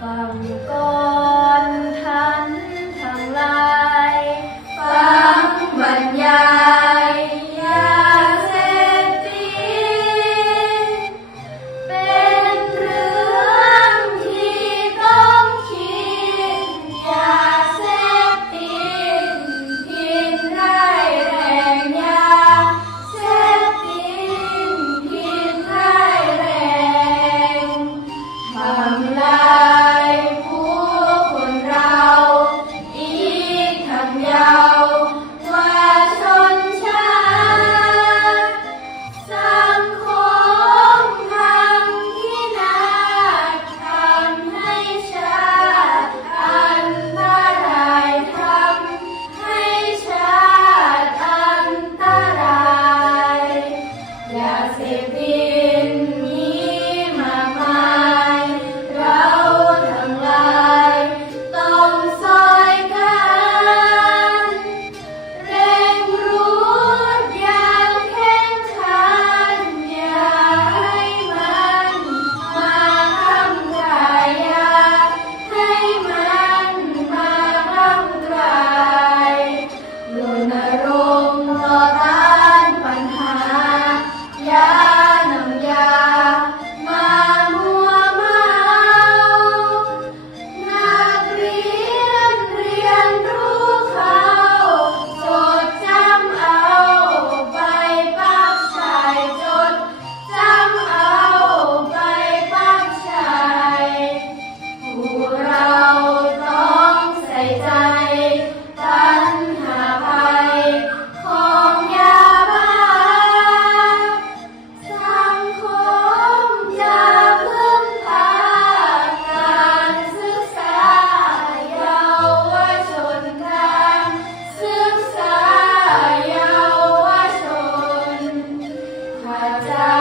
và có Raja.